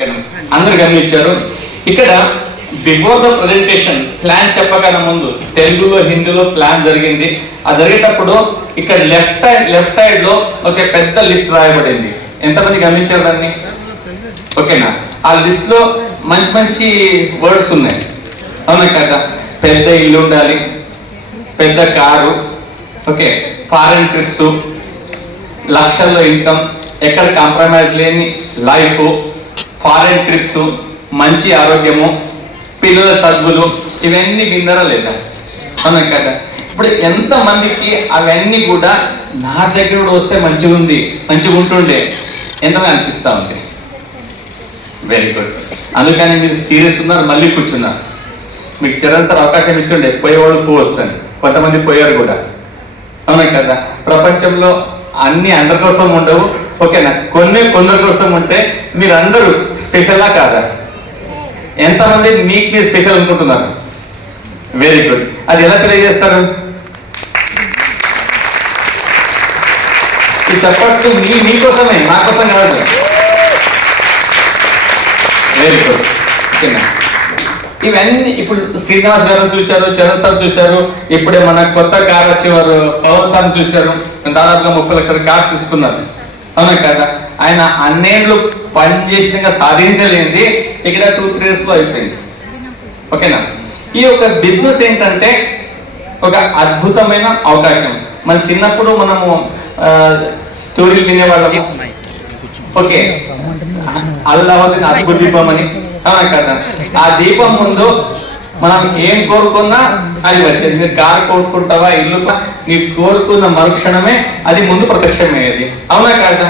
అందరు గమనించారు. ఇక్కడ బిఫోర్ ద ప్రెజెంటేషన్ ప్లాన్ చెప్పకన్నా ముందు తెలుగులో హిందీలో ప్లాన్ జరిగింది. ఆ జరిగేటప్పుడు ఇక్కడ లెఫ్ట్ సైడ్ లో ఒక పెద్ద లిస్ట్ రాయబడింది. ఎంతమంది గమనించారు దాన్ని? ఓకేనా? ఆ లిస్ట్ లో మంచి మంచి వర్డ్స్ ఉన్నాయి, అవునా కదా? పెద్ద ఇల్లు ఉండాలి, పెద్ద కారు, ఓకే, ఫారెన్ ట్రిప్స్, లక్షల్లో ఇన్కమ్, ఎక్కడ కాంప్రమైజ్ లేని లైఫ్, ఫారెన్ ట్రిప్స్, మంచి ఆరోగ్యము, పిల్లల చదువులు, ఇవన్నీ విన్నారా లేదా? అవునా కదా? ఇప్పుడు ఎంతమందికి అవన్నీ కూడా నా దగ్గర కూడా వస్తే మంచిగా ఉంటుండే ఎంతమంది అనిపిస్తా ఉంది? Very good. అందుకని మీరు సీరియస్ ఉన్నారు, మళ్ళీ కూర్చున్నారు. మీకు చరణ్ సార్ అవకాశం ఇచ్చుండే, పోయేవాళ్ళు పోవచ్చు అని. కొంతమంది పోయారు కూడా, అవునా కదా? ప్రపంచంలో అన్ని అందరి కోసం ఉండవు, ఓకేనా? కొందరి కోసం ఉంటే మీరు అందరూ స్పెషలా కాదా? ఎంతమంది మీకు మీరు స్పెషల్ అనుకుంటున్నారు? Very good. అది ఎలా తెలియజేస్తారు? ఈ చప్పట్లు మీకోసమే, నా కోసం కాదు. Very good. ఓకేనా? ఇవన్నీ ఇప్పుడు శ్రీనివాస్ గారు చూశారు, చరణ్ సార్ చూశారు, ఇప్పుడే మన కొత్త కార్ వచ్చేవారు పవన్ సార్ చూశారు. దాదాపుగా 30 లక్షల కార్ తీసుకున్నారు, అవునా కదా? ఆయన అన్నేళ్ళు పనిచేసినాక సాధించలేనిది ఇక్కడ 2-3 years లో అయిపోయింది, ఓకేనా? ఈ యొక్క బిజినెస్ ఏంటంటే ఒక అద్భుతమైన అవకాశం. మన చిన్నప్పుడు మనము స్టోరీలు వినేవాళ్ళము, ఓకే, అల్లావుద్దీన్ అద్భుత దీపం అని, అవునా కదా? ఆ దీపం ముందు మనం ఏం కోరుకున్నా అది వచ్చేది. మీరు కారు కోరుకుంటావా, ఇల్లు, మీరు కోరుకున్న మరుక్షణమే అది ముందు ప్రత్యక్షమయ్యేది, అవునా కదా?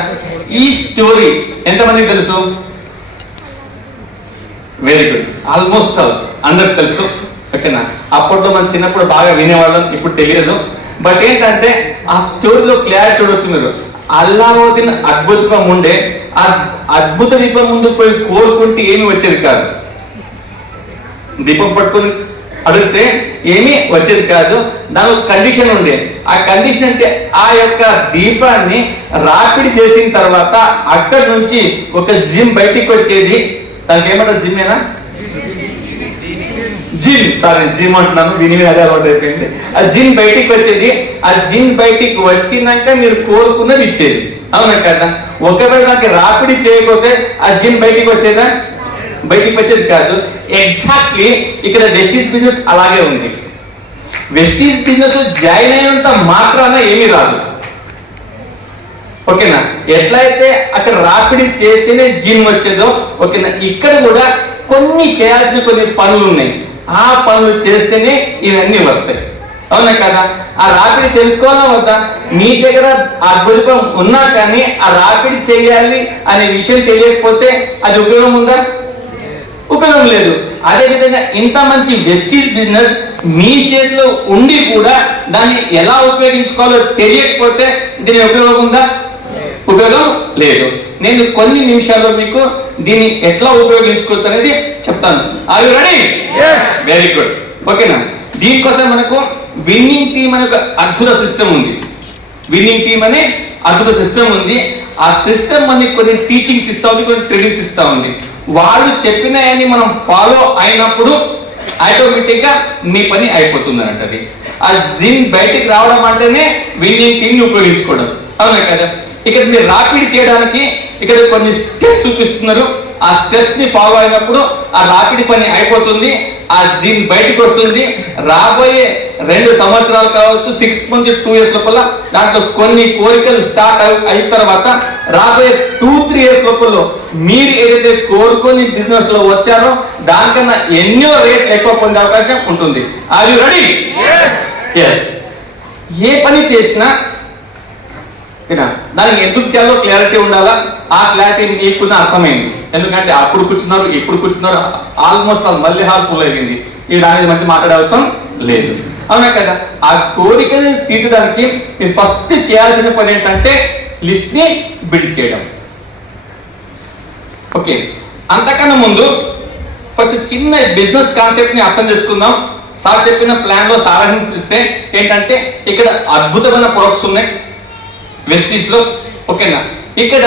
ఈ స్టోరీ ఎంతమందికి తెలుసు? Very good. ఆల్మోస్ట్ అందరికి తెలుసు, ఓకేనా? అప్పట్లో మనం చిన్నప్పుడు బాగా వినేవాళ్ళం, ఇప్పుడు తెలియదు. బట్ ఏంటంటే ఆ స్టోరీలో క్లారిటీ చూడొచ్చు మీరు. అల్లావుద్దీన్ అద్భుత దీపం ఉండే, ఆ అద్భుత దీపం ముందు పోయి కోరుకుంటే ఏమి వచ్చేది కాదు. దీపం పట్టుకుని అడిగితే ఏమీ వచ్చేది కాదు. దాని కండిషన్ ఉండే. ఆ కండిషన్ అంటే ఆ యొక్క దీపాన్ని రాపిడి చేసిన తర్వాత అక్కడి నుంచి ఒక జిమ్ బయటికి వచ్చేది. దానికి ఏమంటారు? జిమ్మేనా? జిమ్ అంటున్నాను, విని అదే అలవాటు అయిపోయింది. ఆ జిమ్ బయటికి వచ్చేది. ఆ జిమ్ బయటికి వచ్చినాక మీరు కోరుకున్నది ఇచ్చేది, అవునా కదా? ఒకవేళ దానికి రాపిడి చేయకపోతే ఆ జిమ్ బయటికి వచ్చేదా? బయటికి వచ్చేది కాదు. ఎగ్జాక్ట్లీ ఇక్కడ వెస్టీజ్ బిజినెస్ అలాగే ఉంది. వెస్టీజ్ బిజినెస్ జాయిన్ అయినంత మాత్రాన ఏమీ రాదు, ఓకేనా? ఎట్లయితే అక్కడ రాపిడి చేస్తేనే జిమ్ వచ్చేదో, ఓకేనా, ఇక్కడ కూడా కొన్ని చేయాల్సిన కొన్ని పనులు ఉన్నాయి. ఆ పనులు చేస్తేనే ఇవన్నీ వస్తాయి, అవునా కదా? ఆ రాపిడి తెలుసుకోవాలా వద్దా? మీ దగ్గర అద్భుతం ఉన్నా కానీ ఆ రాపిడి చేయాలి అనే విషయం తెలియకపోతే అది ఉపయోగం ఉందా? ఉపయోగం లేదు. అదేవిధంగా ఇంత మంచి వెస్టీజ్ బిజినెస్ మీ చేతిలో ఉండి కూడా దాన్ని ఎలా ఉపయోగించుకోవాలో తెలియకపోతే దీని ఉపయోగం ఉందా? ఉపయోగం లేదు. నేను కొన్ని నిమిషాల్లో మీకు దీన్ని ఎట్లా ఉపయోగించుకోవచ్చు అనేది చెప్తాను. Are you ready? yes. Very good. ఓకేనా? దీనికోసం మనకు విన్నింగ్ టీమ్ అనే ఒక అద్భుత సిస్టమ్ ఉంది. విన్నింగ్ టీమ్ అనే అద్భుత సిస్టమ్ ఉంది. ఆ సిస్టమ్ మనకి కొన్ని టీచింగ్స్ ఇస్తా ఉంది, కొన్ని ట్రైనింగ్స్ ఇస్తా ఉంది. వాళ్ళు చెప్పినవన్నీ మనం ఫాలో అయినప్పుడు ఆటోమేటిక్ గా మీ పని అయిపోతుంది అన్నట్టు. ఆ జిమ్ బయటికి రావడం అంటేనే విన్నింగ్ టీమ్ ని ఉపయోగించుకోవడం, అవునా కదా? ఇక్కడ మీరు రాపిడి చేయడానికి ఇక్కడ కొన్ని స్టెప్స్ చూపిస్తున్నారు. ఆ స్టెప్స్ ని ఫాలో అయినప్పుడు ఆ రాపిడి పని అయిపోతుంది. ఆ జిమ్ బయటకు వస్తుంది. రాబోయే 2 సంవత్సరాలు కావచ్చు, 6 నుంచి 2 years లోపల దాంట్లో కొన్ని కోరికలు స్టార్ట్ అయిన తర్వాత రాబోయే 2-3 years లోపల మీరు ఏదైతే కోరుకొని బిజినెస్ లో వచ్చారో దానికన్నా ఎన్నో రేట్లు ఎక్కువ పొందే అవకాశం ఉంటుంది. Are you ready? yes. ఏ పని చేసినా దానికి ఎందుకు చేయాలో క్లారిటీ ఉండాలా. ఆ క్లారిటీ మీకు అర్థమైంది. ఎందుకంటే అప్పుడు కూర్చున్నారు, ఇప్పుడు కూర్చున్నారు, ఆల్మోస్ట్ మళ్ళీ హాల్ ఫుల్ అయిపోయింది. ఈ దాని మధ్య మాట్లాడే అవసరం లేదు, అవునా కదా? ఆ కోరికని తీర్చడానికి మీరు ఫస్ట్ చేయాల్సిన పని ఏంటంటే లిస్ట్ ని బిల్డ్ చేయడం, ఓకే? అంతకన్నా ముందు ఫస్ట్ చిన్న బిజినెస్ కాన్సెప్ట్ ని అర్థం చేసుకుందాం. సార్ చెప్పిన ప్లాన్ లో సారాంశం ఇస్తే ఏంటంటే ఇక్కడ అద్భుతమైన ప్రొడక్ట్స్ ఉన్నాయి వెస్టీజ్ లో, ఓకేనా? ఇక్కడ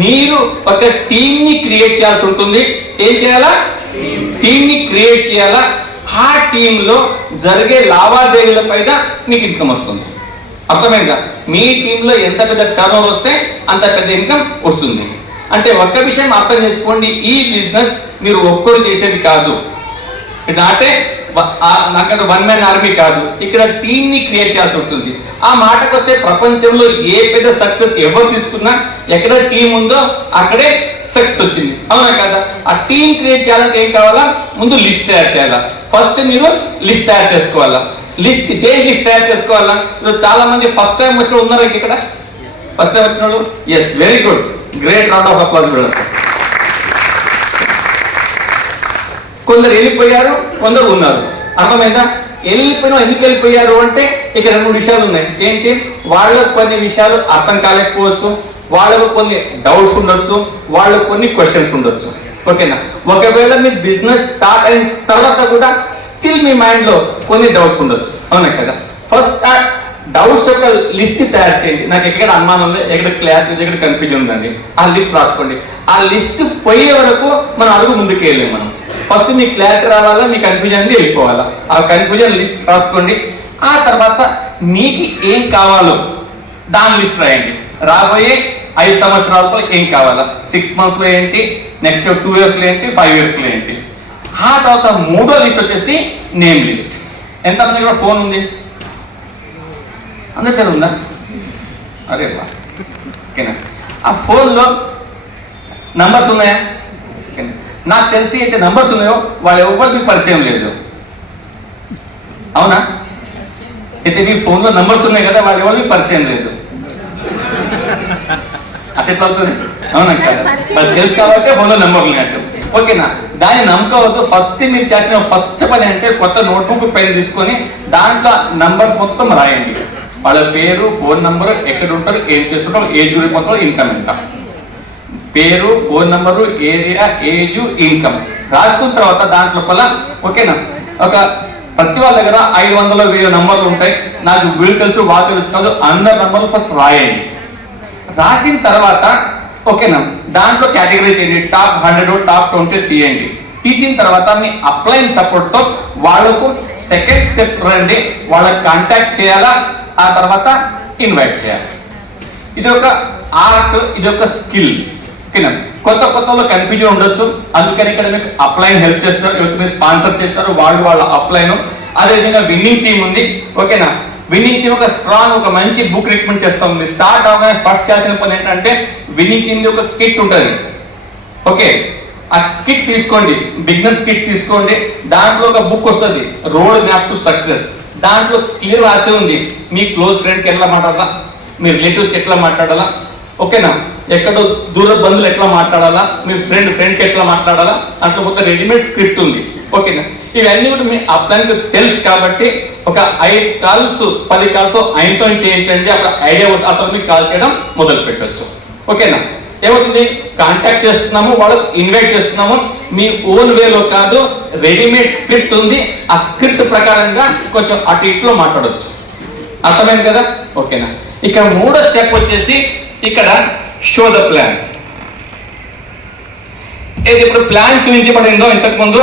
మీరు ఒక టీంని క్రియేట్ చేయాల్సి ఉంటుంది. ఏం చేయాలా? టీంని క్రియేట్ చేయాలా. ఆ టీంలో జరిగే లావాదేవీల పైన మీకు ఇన్కమ్ వస్తుంది. అర్థమైందా? మీ టీంలో ఎంత పెద్ద టర్న్ వస్తే అంత పెద్ద ఇన్కమ్ వస్తుంది. అంటే ఒక్క విషయం అర్థం చేసుకోండి, ఈ బిజినెస్ మీరు ఒక్కరు చేసేది కాదు. అంటే నాకంటే వన్ మ్యాన్ ఆర్మీ కాదు, ఇక్కడ టీంని క్రియేట్ చేయాల్సి ఉంటుంది. ఆ మాటకు వస్తే ప్రపంచంలో ఏ పెద్ద సక్సెస్ ఎవరు తీసుకున్నా ఎక్కడ టీం ఉందో అక్కడే సక్సెస్ వచ్చింది. అవునా కదా? ఆ టీం క్రియేట్ చేయాలంటే ఏం కావాలా? ముందు లిస్ట్ తయారు చేయాలా. ఫస్ట్ మీరు లిస్ట్ తయారు చేసుకోవాలా. లిస్ట్ దేని లిస్ట్ తయారు చేసుకోవాలా? చాలా మంది ఫస్ట్ టైం వచ్చిన ఉన్నారు ఇక్కడ. ఫస్ట్ టైం వచ్చిన వాళ్ళు, yes, very good, great, round of applause. కొందరు వెళ్ళిపోయారు, కొందరు ఉన్నారు. అర్థమైందా? ఎందుకు వెళ్ళిపోయారు అంటే ఇక్కడ 2 విషయాలు ఉన్నాయి. ఏంటి? వాళ్ళకు కొన్ని విషయాలు అర్థం కాలేకపోవచ్చు, వాళ్ళకు కొన్ని డౌట్స్ ఉండొచ్చు, వాళ్ళకు కొన్ని క్వశ్చన్స్ ఉండొచ్చు. ఓకేనా? ఒకవేళ మీ బిజినెస్ స్టార్ట్ అయిన తర్వాత కూడా స్టిల్ మీ మైండ్ లో కొన్ని డౌట్స్ ఉండొచ్చు. అవునా కదా? ఫస్ట్ ఆ డౌట్స్ యొక్క లిస్ట్ తయారు చేయండి. నాకు ఎక్కడ అనుమానం ఉంది, ఎక్కడ క్లారిటీ ఉంది, ఎక్కడ కన్ఫ్యూజన్ ఉందండి, ఆ లిస్ట్ రాసుకోండి. ఆ లిస్ట్ పోయే వరకు మనం అడుగు ముందుకు వెళ్ళలేము. మనం ఫస్ట్ మీకు క్లారిటీ రావాలా, మీ కన్ఫ్యూజన్ అనేది వెళ్ళిపోవాలా. ఆ కన్ఫ్యూజన్ లిస్ట్ రాసుకోండి. ఆ తర్వాత మీకు ఏం కావాలో దాని లిస్ట్ రాయండి. రాబోయే 5 సంవత్సరాలతో ఏం కావాలా, 6 మంత్స్లో ఏంటి, నెక్స్ట్ 2 ఇయర్స్లో ఏంటి, 5 ఇయర్స్లో ఏంటి. ఆ తర్వాత 3వ లిస్ట్ వచ్చేసి నేమ్ లిస్ట్. ఎంతమంది దగ్గర ఫోన్ ఉంది? అందరి దగ్గర ఉందా? అరే బా, ఓకేనా? ఆ ఫోన్లో నంబర్స్ ఉన్నాయా? నాకు తెలిసి అయితే నంబర్స్ ఉన్నాయో వాళ్ళు ఎవరికి పరిచయం లేదు. అవునా? అయితే మీ ఫోన్లో నంబర్స్ ఉన్నాయి కదా, వాళ్ళు ఎవరికి పరిచయం లేదు. అట్లా అవుతుంది. అవునా కదా? అది తెలుసు కాబట్టి ఫోన్లో నెంబర్ ఉన్నట్టు. ఓకేనా? దాన్ని నమ్మకవద్దు. ఫస్ట్ మీరు చేసిన ఫస్ట్ పని అంటే కొత్త నోట్బుక్ పెన్ తీసుకొని దాంట్లో నంబర్స్ మొత్తం రాయండి. వాళ్ళ పేరు, ఫోన్ నంబరు, ఎక్కడ ఉంటారు, ఏం చేస్తుంటారు, ఏజ్ పోతారు, ఇన్కమ్ ఎంత, పేరు, phone number, area, age, income రాసుకున్న తర్వాత దాంట్లో ఓకేనా, ఒక ప్రతి వాళ్ళ దగ్గర 500 1000 నంబర్లు ఉంటాయి. నాకు వీళ్ళు తెలుసు, వాళ్ళు తెలుసు కాదు, అందరి నంబర్లు ఫస్ట్ రాయండి. రాసిన తర్వాత ఓకేనా, దాంట్లో కేటగిరీ చేయండి. టాప్ 100, టాప్ 20 తీయండి. తీసిన తర్వాత మీ అప్లైన్ సపోర్ట్తో వాళ్ళకు సెకండ్ స్టెప్ రండి. వాళ్ళకి కాంటాక్ట్ చేయాలా, ఆ తర్వాత ఇన్వైట్ చేయాలి. ఇది ఒక ఆర్ట్, ఇది ఒక స్కిల్. ఓకేనా? కొత్తలో కన్ఫ్యూజన్ ఉండొచ్చు, అందుకని ఇక్కడ మీకు అప్లైన్ హెల్ప్ చేస్తారు, మీరు స్పాన్సర్ చేస్తారు, వాళ్ళ అప్లైన్. అదేవిధంగా విన్నింగ్ టీం ఉంది. ఓకేనా? విన్నింగ్ టీం ఒక స్ట్రాంగ్, ఒక మంచి బుక్ రికమెండ్ చేస్తా ఉంది. స్టార్ట్ అవగానే ఫస్ట్ చేయాల్సిన పని ఏంటంటే విన్నింగ్ టీం ఒక కిట్ ఉంటుంది. ఓకే, ఆ కిట్ తీసుకోండి, బిజినెస్ కిట్ తీసుకోండి. దాంట్లో ఒక బుక్ వస్తుంది, రోడ్ మ్యాప్ టు సక్సెస్. దాంట్లో క్లియర్ రాసి ఉంది మీ క్లోజ్ ఫ్రెండ్కి ఎట్లా మాట్లాడాలా, మీ రిలేటివ్స్కి ఎట్లా మాట్లాడాలా, ఓకేనా, ఎక్కడో దూర బంధువులు ఎట్లా మాట్లాడాలా, మీ ఫ్రెండ్కి ఎట్లా మాట్లాడాలా, అట్లా ఒక రెడీమేడ్ స్క్రిప్ట్ ఉంది. ఓకేనా? ఇవన్నీ కూడా మీ అప్లైన్కి తెలుసు కాబట్టి ఒక 5 కాల్స్ 10 కాల్స్ ఆయనతో చేయించండి. అప్పుడు ఐడియా అతను మీకు కాల్ చేయడం మొదలు పెట్టవచ్చు. ఓకేనా? ఏమవుతుంది, కాంటాక్ట్ చేస్తున్నాము, వాళ్ళకి ఇన్వైట్ చేస్తున్నాము. మీ ఓన్ వేలో కాదు, రెడీమేడ్ స్క్రిప్ట్ ఉంది. ఆ స్క్రిప్ట్ ప్రకారంగా కొంచెం అటు ఇట్లో మాట్లాడవచ్చు. అర్థమైంది కదా? ఓకేనా? ఇక 3వ స్టెప్ వచ్చేసి ఇక్కడ షో ద ప్లాన్. ఏది ఇప్పుడు ప్లాన్ చూపించబడిందో ఇంతకు ముందు,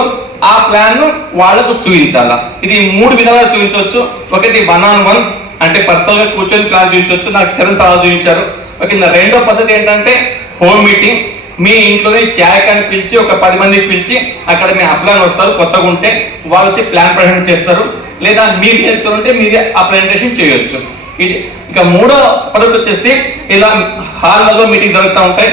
ఆ ప్లాన్ వాళ్ళకు చూపించాలా. ఇది 3 విధాలుగా చూపించవచ్చు. ఒకటి 1-on-1, అంటే పర్సనల్ గా కూర్చొని ప్లాన్ చూపించవచ్చు. నాకు చరణ్ సలహా చూపించారు. ఓకే, 2వ పద్ధతి ఏంటంటే హోమ్ మీటింగ్. మీ ఇంట్లోనే చాయకాన్ని పిలిచి ఒక 10 మందికి పిలిచి అక్కడ మీ అప్లైన్ వస్తారు, కొత్తగా ఉంటే వాళ్ళు వచ్చి ప్లాన్ ప్రజెంట్ చేస్తారు. లేదా మీరు నేర్చుకుంటే మీరే ఆ ప్రజెంటేషన్ చేయొచ్చు. ఇది ఇక 3వ పద్ధతి వచ్చేసి ఇలా హాల్లలో మీటింగ్ జరుగుతూ ఉంటాయి.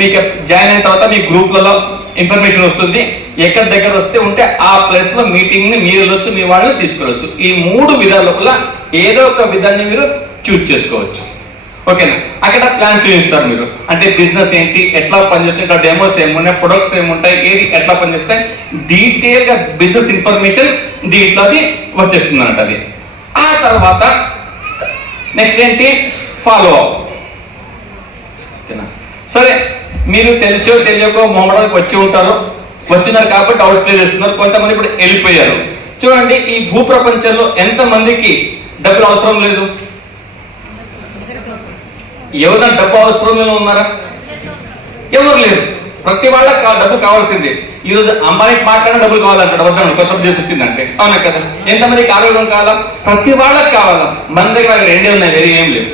మీకు జాయిన్ అయిన తర్వాత మీ గ్రూప్లలో ఇన్ఫర్మేషన్ వస్తుంది. ఎక్కడ దగ్గర వస్తే ఉంటే ఆ ప్లేస్ లో మీటింగ్ ని మీరు వెళ్ళొచ్చు, మీ వాళ్ళని తీసుకెళ్ళొచ్చు. ఈ 3 విధాల లోపల ఏదో ఒక విధాన్ని మీరు చూస్ చేసుకోవచ్చు. ఓకేనా? అక్కడ ప్లాన్ చూపిస్తారు మీరు, అంటే బిజినెస్ ఏంటి, ఎట్లా పనిచేస్తుంది, ఇక్కడ డెమోస్ ఏమున్నాయి, ప్రొడక్ట్స్ ఏముంటాయి, ఏది ఎట్లా పనిచేస్తాయి, డీటెయిల్ గా బిజినెస్ ఇన్ఫర్మేషన్ దీంట్లో అది వచ్చేస్తుంది అన్నట్టు. అది ఆ తర్వాత నెక్స్ట్ ఏంటి, ఫాలో అప్. ఓకేనా? సరే, మీరు తెలిసో తెలియకో మొహమ్మడానికి వచ్చి ఉంటారు, వచ్చినారు కాబట్టి డౌట్స్ క్లియర్ చేస్తున్నారు. కొంతమంది ఇప్పుడు వెళ్ళిపోయారు. చూడండి, ఈ భూప్రపంచంలో ఎంతమందికి డబ్బులు అవసరం లేదు? ఎవరైనా డబ్బు అవసరం ఉన్నారా? ఎవరు లేరు. ప్రతి వాళ్ళకి డబ్బు కావాల్సిందే. ఈ రోజు అంబానీకి మాట్లాడిన డబ్బులు కావాలంటాడు, వద్దాను కొత్త చేసి వచ్చిందంటే, అవునా కదా? ఎంతమందికి ఆరోగ్యం కావాలా? ప్రతి వాళ్ళకి కావాలా. మన దగ్గర రెండే ఉన్నాయి, వేరే ఏం లేదు.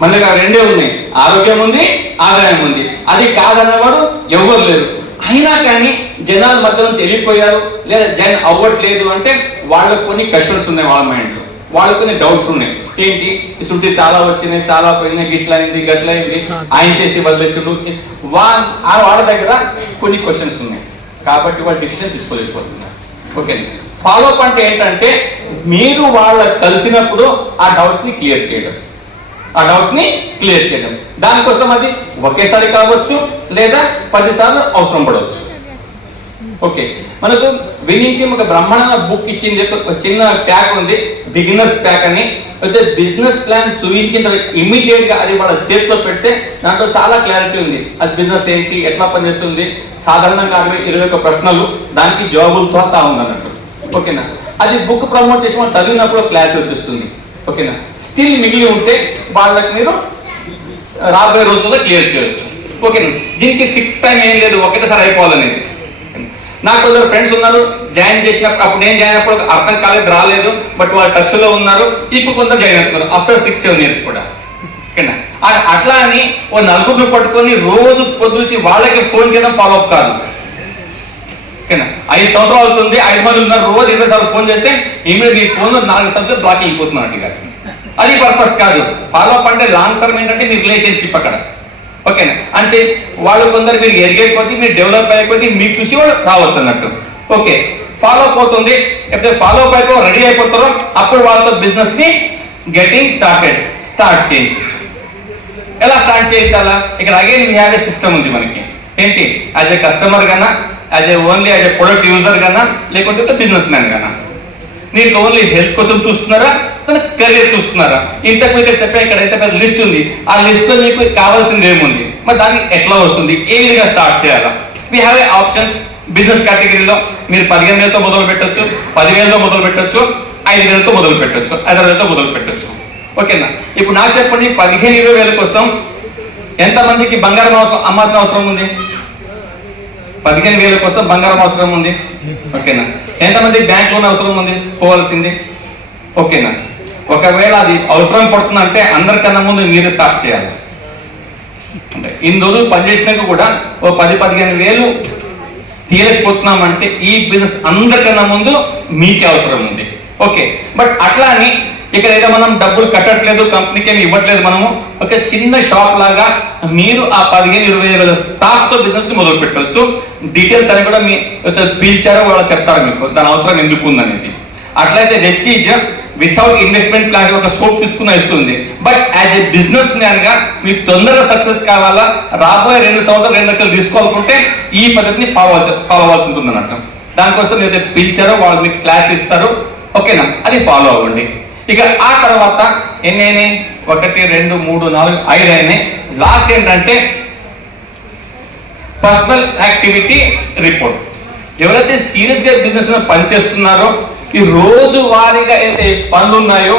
మన దగ్గర రెండే ఉన్నాయి, ఆరోగ్యం ఉంది, ఆదాయం ఉంది. అది కాదన్నవాడు ఎవరు లేరు. అయినా కానీ జనాల మధ్య నుంచి వెళ్ళిపోయారు లేదా జాయిన్ అవ్వట్లేదు అంటే వాళ్ళకు కొన్ని క్వశ్చన్స్ ఉన్నాయి, వాళ్ళ మైండ్లో వాళ్ళకు కొన్ని డౌట్స్ ఉన్నాయి. ఏంటి, శుద్ధి చాలా వచ్చినాయి, చాలా పోయినాయి, గిట్లయింది గట్లయింది, ఆయన చేసి వదిలేసుడు, వాళ్ళ దగ్గర కొన్ని క్వశ్చన్స్ ఉన్నాయి. కాబట్టి వాళ్ళు డిసిషన్ తీసుకోలేకపోతున్నారు. ఓకే, ఫాలో అప్ అంటే ఏంటంటే మీరు వాళ్ళకి కలిసినప్పుడు ఆ డౌట్స్ ని క్లియర్ చేయడం, దానికోసం అది ఒకేసారి కావచ్చు లేదా 10 సార్లు అవసరం పడవచ్చు. ఓకే, మనకు విన్నింగ్ టీమ్ ఒక బ్రహ్మాండంగా బుక్ ఇచ్చింది, ఒక చిన్న ప్యాక్ ఉంది, బిగినర్స్ ప్యాక్ అని. అయితే బిజినెస్ ప్లాన్ చూపించిన ఇమ్మీడియట్ గా అది వాళ్ళ చేతిలో పెడితే దాంట్లో చాలా క్లారిటీ ఉంది. అది బిజినెస్ ఏంటి, ఎట్లా పనిచేస్తుంది, సాధారణంగా 21 ప్రశ్నలు, దానికి జవాబులతో సహా ఉంది అన్నట్టు. ఓకేనా, అది బుక్ ప్రమోట్ చేసి మనం చదివినప్పుడు క్లారిటీ వచ్చేస్తుంది. ఓకేనా, స్టిల్ మిగిలి ఉంటే వాళ్ళకి మీరు రాబోయే రోజుల్లో క్లియర్ చేయొచ్చు. ఓకేనా, దీనికి ఫిక్స్ టైం ఏం లేదు, ఒకటేసారి అయిపోవాలనేది. నాకు కొందరు ఫ్రెండ్స్ ఉన్నారు, జాయిన్ చేసినప్పుడు, అప్పుడు నేను జాయిన్ అయినప్పుడు అర్థం కాలేదు, రాలేదు, బట్ వాళ్ళు టచ్ లో ఉన్నారు. ఇప్పుడు కొందరు జాయిన్ అవుతున్నారు ఆఫ్టర్ 6-7 ఇయర్స్ కూడా. ఓకేనా, అట్లా అని ఓ 4 పట్టుకొని రోజు పొద్దుసి వాళ్ళకి ఫోన్ చేయడం ఫాలో అప్ కాదు. ఓకేనా, 5 సంవత్సరాలు అవుతుంది, 5 మంది ఉన్నారు, రోజు 20 సార్లు ఫోన్ చేస్తే ఇమీడియట్ మీ ఫోన్ 4 సంవత్సరాలు బ్లాక్ అయిపోతున్నట్టుగా. అది పర్పస్ కాదు. ఫాలో అప్ అంటే లాంగ్ టర్మ్ ఏంటంటే మీ రిలేషన్షిప్ అక్కడ. ఓకేనా, అంటే వాళ్ళు కొందరు మీరు ఎదిగే కొద్దీ, మీరు డెవలప్ అయ్యే కొద్దీ మీకు చూసి వాళ్ళు రావచ్చు అన్నట్టు. ఓకే, ఫాలో అప్ అవుతుంది. ఎప్పుడైతే ఫాలో అప్ అయిపో రెడీ అయిపోతారో అప్పుడు వాళ్ళతో బిజినెస్ ని స్టార్ట్ చేయించవచ్చు. ఎలా స్టార్ట్ చేయించాలా? ఇక్కడ again we have a system ఉంది మనకి. ఏంటి, యాజ్ ఏ కస్టమర్ కన్నా, యాజ్ ఏ ప్రొడక్ట్ యూజర్ కన్నా, లేకుంటే బిజినెస్ మ్యాన్ కన్నా, మీరు ఓన్లీ హెల్త్ కోసం చూస్తున్నారా, కెరీర్ చూస్తున్నారా? ఇంతకు మీకు చెప్పే ఇక్కడ అయితే పెద్ద లిస్ట్ ఉంది. ఆ లిస్ట్ లో మీకు కావాల్సింది ఏముంది, మరి దాన్ని ఎట్లా వస్తుంది, ఏ విధంగా స్టార్ట్ చేయాలా? We have a options. Business కేటగిరీలో మీరు 15,000తో మొదలు పెట్టచ్చు, 10,000తో మొదలు పెట్టచ్చు, 5,000తో మొదలు పెట్టచ్చు, 5,000తో మొదలు పెట్టచ్చు. ఓకేనా, ఇప్పుడు నాకు చెప్పండి, 15,000-20,000 కోసం ఎంతమందికి బంగారం అమ్మాల్సిన అవసరం ఉంది? 15,000 కోసం బంగారం అవసరం ఉంది. ఓకేనా, ఎంతమందికి బ్యాంక్ లోన్ అవసరం ఉంది పోవాల్సింది? ఓకేనా, ఒకవేళ అది అవసరం పడుతుందంటే అందరికన్నా ముందు మీరే స్టార్ట్ చేయాలి. అంటే ఇన్ని రోజులు పనిచేసినాక కూడా ఓ 10-15,000 తీయలేకపోతున్నామంటే ఈ బిజినెస్ అందరికన్నా ముందు మీకే అవసరం ఉంది. ఓకే, బట్ అట్లా అని ఇక్కడ ఏదో మనం డబ్బులు కట్టట్లేదు, కంపెనీకి ఏమి ఇవ్వట్లేదు, మనము ఒక చిన్న షాప్ లాగా మీరు ఆ 15,000-20,000 స్టాక్ తో బిజినెస్ ని మొదలు పెట్టవచ్చు. డీటెయిల్స్ అని కూడా మీ పిలిచారో వాళ్ళు చెప్తారు మీకు దాని అవసరం ఎందుకు ఉందనేది. అట్లయితే వెస్టీజ్ వితౌట్ ఇన్వెస్ట్మెంట్ ప్లాన్ ఒక సోప్ తీసుకుని ఇస్తుంది. But as a business man గా మీకు తొందరగా సక్సెస్ కావాలా, రాబోయే 2 సంవత్సరాలు 2 లక్షలు తీసుకోవాలనుకుంటే ఈ పద్ధతిని ఫాలో అవ్వాల్సి ఉంటుంది అన్నట్టు. దానికోసం ఏదైతే పిలిచారో వాళ్ళు మీకు క్లారిటీ ఇస్తారు. ఓకేనా, అది ఫాలో అవ్వండి. ఇక ఆ తర్వాత ఎన్ని అయినాయి? 1, 2, 3, 4, 5 అయినాయి. లాస్ట్ ఏంటంటే పర్సనల్ యాక్టివిటీ రిపోర్ట్. ఎవరైతే సీరియస్ గా బిజినెస్ లో పనిచేస్తున్నారో, ఈ రోజు వారీగా అయితే పనులు ఉన్నాయో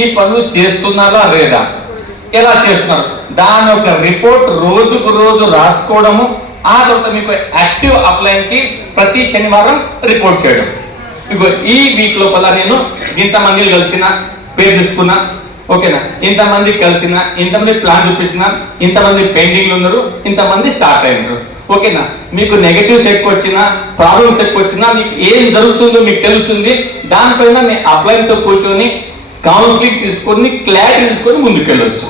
ఈ పనులు చేస్తున్నారా లేదా, ఎలా చేస్తున్నారు, దాని ఒక రిపోర్ట్ రోజుకు రోజు రాసుకోవడము. ఆ తర్వాత మీకు యాక్టివ్ అప్లైన్ కి ప్రతి శనివారం రిపోర్ట్ చేయడం. ఈ వీక్ లోపల నేను ఇంతమంది కలిసిన, పేరు తీసుకున్నా. ఓకేనా, ఇంతమంది కలిసిన, ఇంతమంది ప్లాన్ చూపించిన, ఇంతమంది పెండింగ్ ఉన్నారు, ఇంతమంది స్టార్ట్ అయినారు. ఓకేనా, మీకు నెగటివ్స్ ఎక్కువ వచ్చినా, ప్రాబ్లమ్స్ ఎక్కువ వచ్చినా, మీకు ఏం జరుగుతుందో మీకు తెలుస్తుంది. దానిపైన మీ అప్లైన్ తో కూర్చొని కౌన్సిలింగ్ తీసుకొని క్లారిటీ తీసుకొని ముందుకెళ్ళొచ్చు.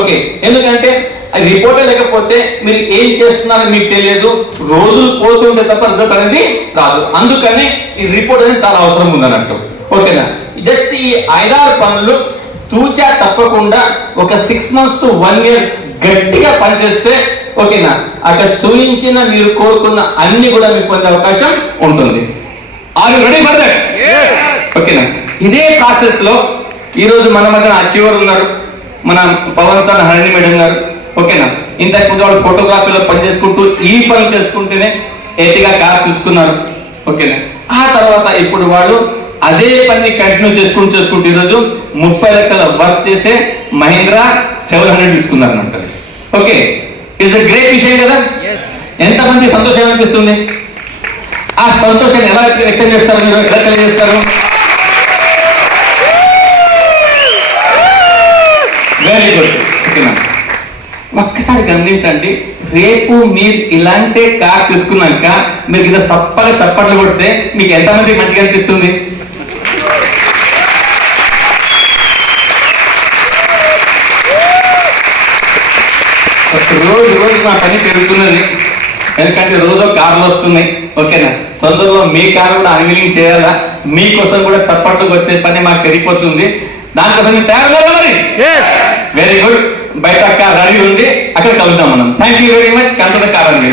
ఓకే, ఎందుకంటే అది రిపోర్టే లేకపోతే మీరు ఏం చేస్తున్నారో మీకు తెలియదు, రోజులు పోతుంటే తప్ప రిజల్ట్ అనేది రాదు. అందుకని ఈ రిపోర్ట్ అనేది చాలా అవసరం ఉందన్నట్టు. ఓకేనా, జస్ట్ ఈ 5-6 పనులు తూచా తప్పకుండా ఒక 6 months to 1 year గట్టిగా పనిచేస్తే, ఓకేనా, అక్కడ చూపించిన మీరు కోరుకున్న అన్ని కూడా మీకు పొందే అవకాశం ఉంటుంది. Are you ready for that? ఓకేనా, ఇదే ప్రాసెస్ లో ఈరోజు మన మధ్య అచీవర్ ఉన్నారు, మన పవన్ సార్, హరిణి మేడం గారు. ఓకేనా, ఇంతకు ముందు వాళ్ళు ఫోటోగ్రఫీలో పనిచేసుకుంటూ ఈ పని చేసుకుంటూనే ఏటిగా కార్ తీసుకున్నారు. ఓకేనా, ఆ తర్వాత ఇప్పుడు వాళ్ళు అదే పని కంటిన్యూ చేసుకుంటూ ఈరోజు 30 లక్షల వర్క్ చేసే మహీంద్రా 700 తీసుకున్నారు అంటారు. ఓకే, ఇట్స్ అ గ్రేట్ విషయం కదా. ఎంతమంది సంతోషం అనిపిస్తుంది? ఆ సంతోషాన్ని ఎలా వ్యక్తం చేస్తారు మీరు? ఎలా తెలియజేస్తారు? Very good. ఓకేనా, ఒక్కసారి గమనించండి. రేపు మీరు ఇలాంటి కార్ తీసుకున్నాక మీరు ఇలా సప్పగా చప్పట్లు కొడితే మీకు ఎంతమంది మంచిగా అనిపిస్తుంది? రోజు మా పని పెరుగుతున్నది, ఎందుకంటే రోజు కార్లు వస్తున్నాయి. ఓకేనా, తొందరలో మీ కారు కూడా అన్వీలింగ్ చేయాలా, మీకోసం కూడా చప్పట్లకు వచ్చే పని మాకు పెరిగిపోతుంది. దానికోసం మీరు తయారు మరి. Very good. బయట కార్ రెడీ ఉంది, అక్కడ కలుద్దాం మనం. Thank you very much. Control car అండి.